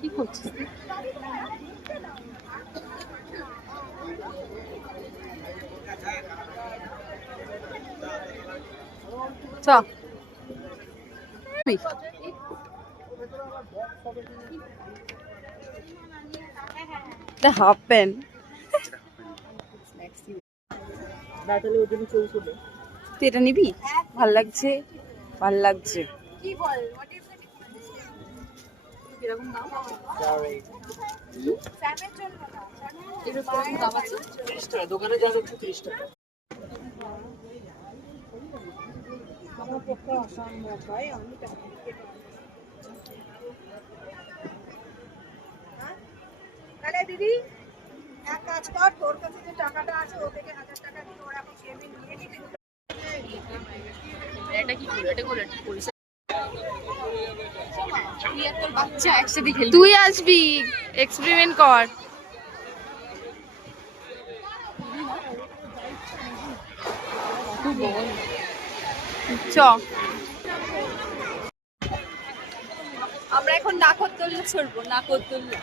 কি করছিস? চ হাফ প্যান্ট তুই এটা নিবি? ভাল লাগছে, ভাল লাগছে। দোকানে যা হচ্ছে 30 টাকা। আমার পক্ষে অসম্ভব ভাই, আমি তাহলে দিদি এক কাজ কর, তোর কাছে যে টাকাটা আছে ও থেকে 1000 টাকা দিয়ে ওরা এখন সেভিং নিয়ে নিবি। এটা কি করে? এটা করে পয়সা তোর বাচ্চা একসাথে খেলবি। তুই আসবি, এক্সপেরিমেন্ট কর। চ আমরা এখন নাকরদোল্লা চড়বো, নাকরদোল্লা।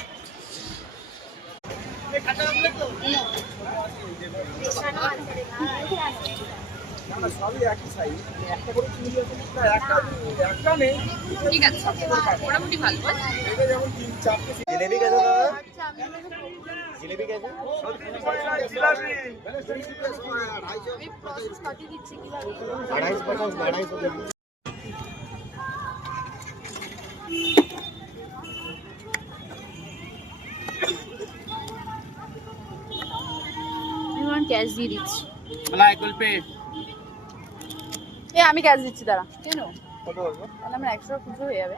ঠিক আছে, মোটামুটি ভালো। জিলেবি कैसे दादा? জিলেবি कैसे? अढ़ाई सौ 250 ক্যাশ দিয়ে দিচ্ছি। আমি ক্যাশ দিচ্ছি, দাঁড়া। কেন? কত বলবো? তাহলে আমার 100 খুচরো হয়ে যাবে।